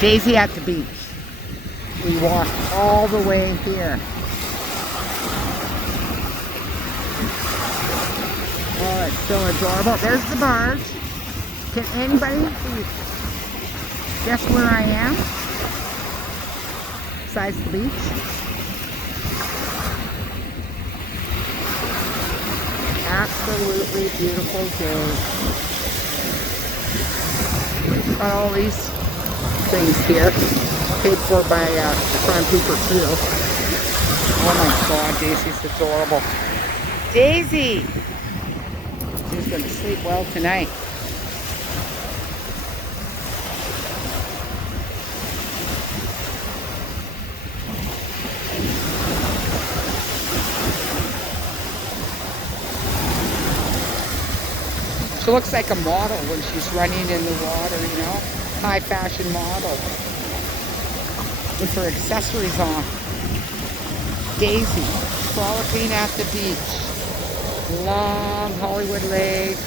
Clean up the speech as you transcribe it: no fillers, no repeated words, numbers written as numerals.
Daisy at the beach. We walked all the way here. Oh, it's so adorable. There's the barge. Can anybody guess where I am? Besides the beach. Absolutely beautiful day. Got all these things here, paid for by Prime Cooper too. Oh my God, Daisy's adorable. Daisy! She's going to sleep well tonight. She looks like a model when she's running in the water, you know? High fashion model. With her accessories on. Daisy, frolicking at the beach. Long Hollywood Lake.